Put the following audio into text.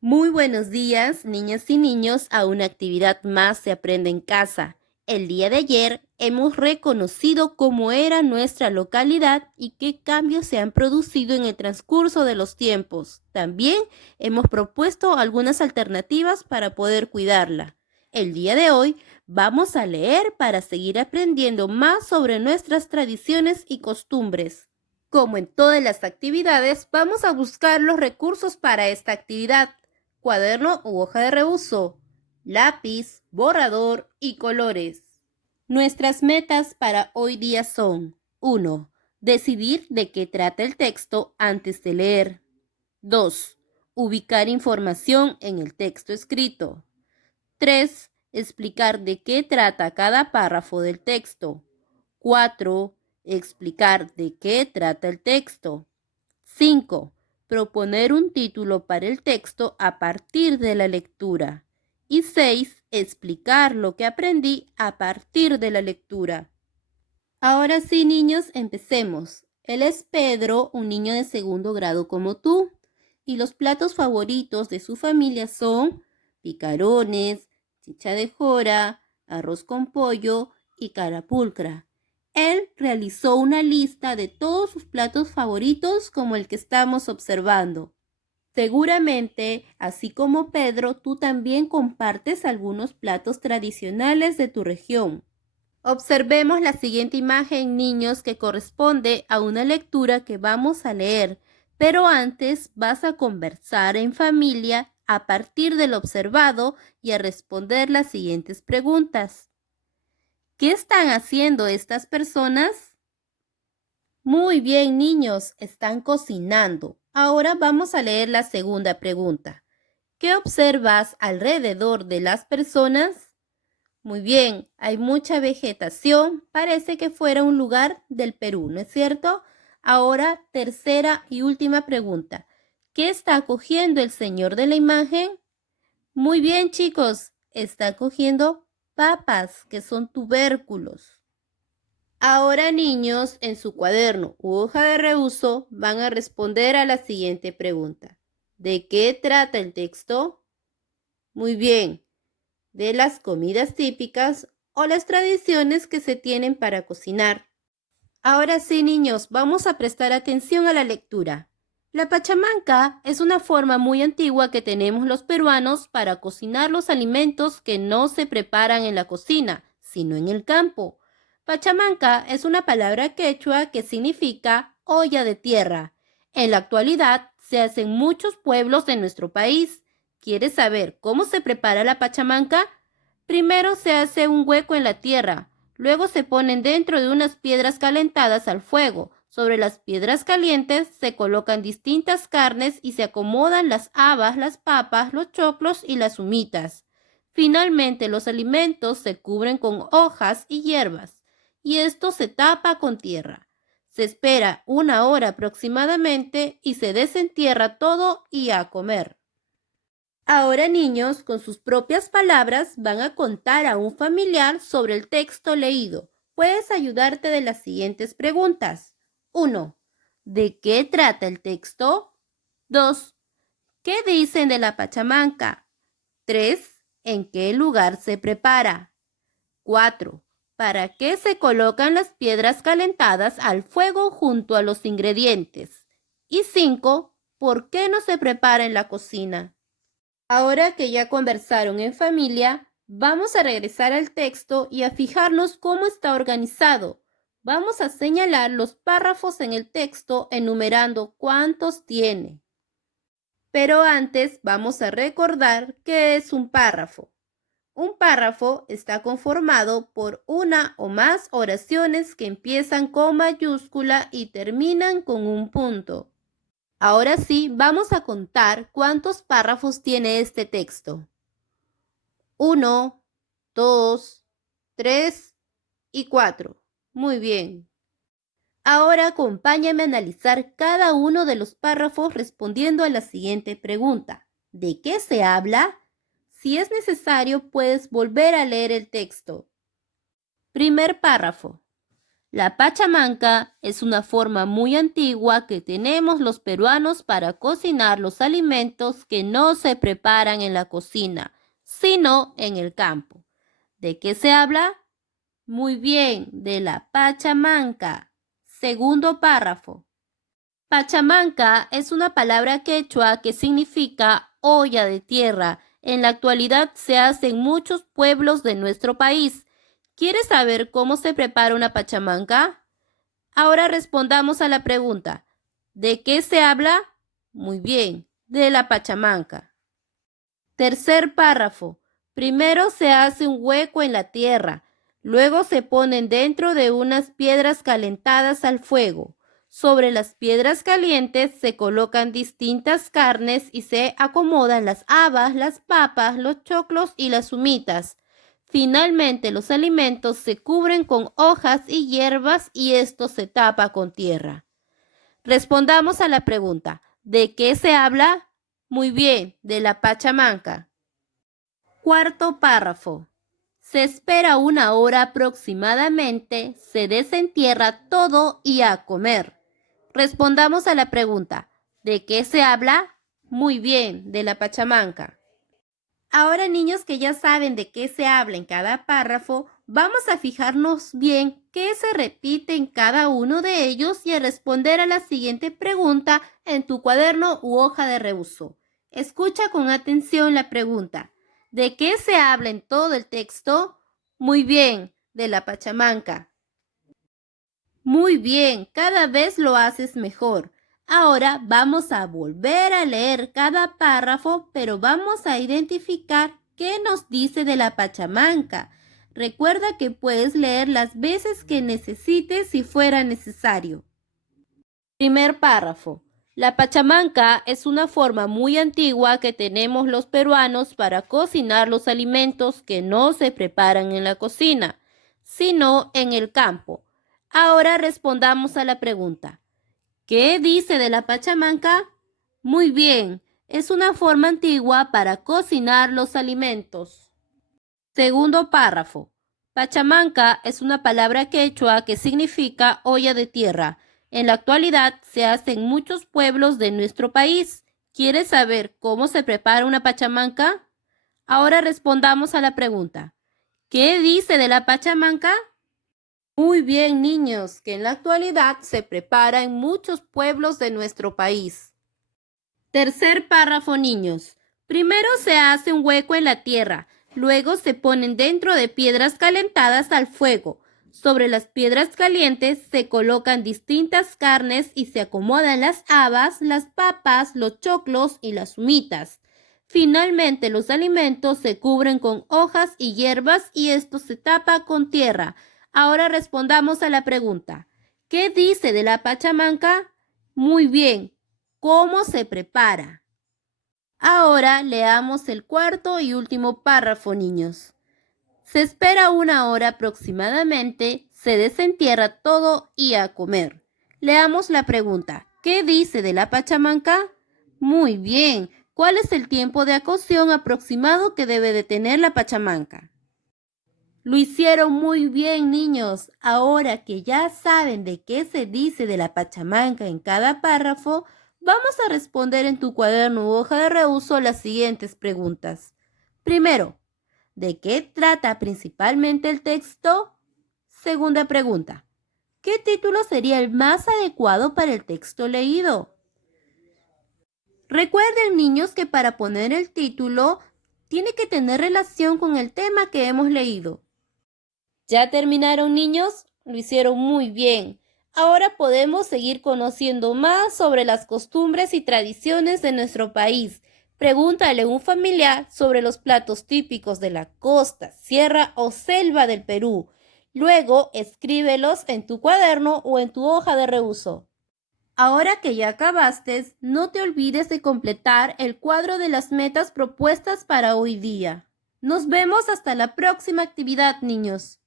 Muy buenos días, niñas y niños, a una actividad más se aprende en casa. El día de ayer hemos reconocido cómo era nuestra localidad y qué cambios se han producido en el transcurso de los tiempos. También hemos propuesto algunas alternativas para poder cuidarla. El día de hoy vamos a leer para seguir aprendiendo más sobre nuestras tradiciones y costumbres. Como en todas las actividades, vamos a buscar los recursos para esta actividad: cuaderno u hoja de reuso, lápiz, borrador y colores. Nuestras metas para hoy día son: 1. Decidir de qué trata el texto antes de leer. 2. Ubicar información en el texto escrito. 3. Explicar de qué trata cada párrafo del texto. 4. Explicar de qué trata el texto. 5. Proponer un título para el texto a partir de la lectura. Y 6. Explicar lo que aprendí a partir de la lectura. Ahora sí, niños, empecemos. Él es Pedro, un niño de segundo grado como tú. Y los platos favoritos de su familia son picarones, chicha de jora, arroz con pollo y carapulcra. Él realizó una lista de todos sus platos favoritos como el que estamos observando. Seguramente, así como Pedro, tú también compartes algunos platos tradicionales de tu región. Observemos la siguiente imagen, niños, que corresponde a una lectura que vamos a leer, pero antes vas a conversar en familia a partir del observado y a responder las siguientes preguntas. ¿Qué están haciendo estas personas? Muy bien, niños, están cocinando. Ahora vamos a leer la segunda pregunta. ¿Qué observas alrededor de las personas? Muy bien, hay mucha vegetación, parece que fuera un lugar del Perú, ¿no es cierto? Ahora, tercera y última pregunta. ¿Qué está cogiendo el señor de la imagen? Muy bien, chicos, está cogiendo papas, que son tubérculos. Ahora, niños, en su cuaderno u hoja de reuso van a responder a la siguiente pregunta. ¿De qué trata el texto? Muy bien, de las comidas típicas o las tradiciones que se tienen para cocinar. Ahora sí, niños, vamos a prestar atención a la lectura. La pachamanca es una forma muy antigua que tenemos los peruanos para cocinar los alimentos que no se preparan en la cocina, sino en el campo. Pachamanca es una palabra quechua que significa olla de tierra. En la actualidad se hace en muchos pueblos de nuestro país. ¿Quieres saber cómo se prepara la pachamanca? Primero se hace un hueco en la tierra. Luego se ponen dentro de unas piedras calentadas al fuego. Sobre las piedras calientes se colocan distintas carnes y se acomodan las habas, las papas, los choclos y las humitas. Finalmente, los alimentos se cubren con hojas y hierbas, y esto se tapa con tierra. Se espera 1 hora aproximadamente y se desentierra todo y a comer. Ahora, niños, con sus propias palabras, van a contar a un familiar sobre el texto leído. Puedes ayudarte de las siguientes preguntas. 1. ¿De qué trata el texto? 2. ¿Qué dicen de la pachamanca? 3. ¿En qué lugar se prepara? 4. ¿Para qué se colocan las piedras calentadas al fuego junto a los ingredientes? Y 5. ¿Por qué no se prepara en la cocina? Ahora que ya conversaron en familia, vamos a regresar al texto y a fijarnos cómo está organizado. Vamos a señalar los párrafos en el texto enumerando cuántos tiene. Pero antes vamos a recordar qué es un párrafo. Un párrafo está conformado por una o más oraciones que empiezan con mayúscula y terminan con un punto. Ahora sí, vamos a contar cuántos párrafos tiene este texto. 1, 2, 3 y 4. Muy bien. Ahora acompáñame a analizar cada uno de los párrafos respondiendo a la siguiente pregunta. ¿De qué se habla? Si es necesario, puedes volver a leer el texto. Primer párrafo. La pachamanca es una forma muy antigua que tenemos los peruanos para cocinar los alimentos que no se preparan en la cocina, sino en el campo. ¿De qué se habla? Muy bien, de la pachamanca. Segundo párrafo. Pachamanca es una palabra quechua que significa olla de tierra. En la actualidad se hace en muchos pueblos de nuestro país. ¿Quieres saber cómo se prepara una pachamanca? Ahora respondamos a la pregunta. ¿De qué se habla? Muy bien, de la pachamanca. Tercer párrafo. Primero se hace un hueco en la tierra. Luego se ponen dentro de unas piedras calentadas al fuego. Sobre las piedras calientes se colocan distintas carnes y se acomodan las habas, las papas, los choclos y las humitas. Finalmente los alimentos se cubren con hojas y hierbas y esto se tapa con tierra. Respondamos a la pregunta, ¿de qué se habla? Muy bien, de la pachamanca. Cuarto párrafo. Se espera 1 hora aproximadamente, se desentierra todo y a comer. Respondamos a la pregunta, ¿de qué se habla? Muy bien, de la pachamanca. Ahora, niños que ya saben de qué se habla en cada párrafo, vamos a fijarnos bien qué se repite en cada uno de ellos y a responder a la siguiente pregunta en tu cuaderno u hoja de reuso. Escucha con atención la pregunta. ¿De qué se habla en todo el texto? Muy bien, de la pachamanca. Muy bien, cada vez lo haces mejor. Ahora vamos a volver a leer cada párrafo, pero vamos a identificar qué nos dice de la pachamanca. Recuerda que puedes leer las veces que necesites si fuera necesario. Primer párrafo. La pachamanca es una forma muy antigua que tenemos los peruanos para cocinar los alimentos que no se preparan en la cocina, sino en el campo. Ahora respondamos a la pregunta. ¿Qué dice de la pachamanca? Muy bien, es una forma antigua para cocinar los alimentos. Segundo párrafo. Pachamanca es una palabra quechua que significa olla de tierra. En la actualidad se hace en muchos pueblos de nuestro país. ¿Quieres saber cómo se prepara una pachamanca? Ahora respondamos a la pregunta. ¿Qué dice de la pachamanca? Muy bien, niños, que en la actualidad se prepara en muchos pueblos de nuestro país. Tercer párrafo, niños. Primero se hace un hueco en la tierra, luego se ponen dentro de piedras calentadas al fuego. Sobre las piedras calientes se colocan distintas carnes y se acomodan las habas, las papas, los choclos y las humitas. Finalmente los alimentos se cubren con hojas y hierbas y esto se tapa con tierra. Ahora respondamos a la pregunta. ¿Qué dice de la pachamanca? Muy bien. ¿Cómo se prepara? Ahora leamos el cuarto y último párrafo, niños. Se espera 1 hora aproximadamente, se desentierra todo y a comer. Leamos la pregunta. ¿Qué dice de la pachamanca? Muy bien. ¿Cuál es el tiempo de cocción aproximado que debe de tener la pachamanca? Lo hicieron muy bien, niños. Ahora que ya saben de qué se dice de la pachamanca en cada párrafo, vamos a responder en tu cuaderno u hoja de reuso las siguientes preguntas. Primero, ¿de qué trata principalmente el texto? Segunda pregunta, ¿qué título sería el más adecuado para el texto leído? Recuerden, niños, que para poner el título tiene que tener relación con el tema que hemos leído. ¿Ya terminaron, niños? Lo hicieron muy bien. Ahora podemos seguir conociendo más sobre las costumbres y tradiciones de nuestro país. Pregúntale a un familiar sobre los platos típicos de la costa, sierra o selva del Perú. Luego, escríbelos en tu cuaderno o en tu hoja de reuso. Ahora que ya acabaste, no te olvides de completar el cuadro de las metas propuestas para hoy día. Nos vemos hasta la próxima actividad, niños.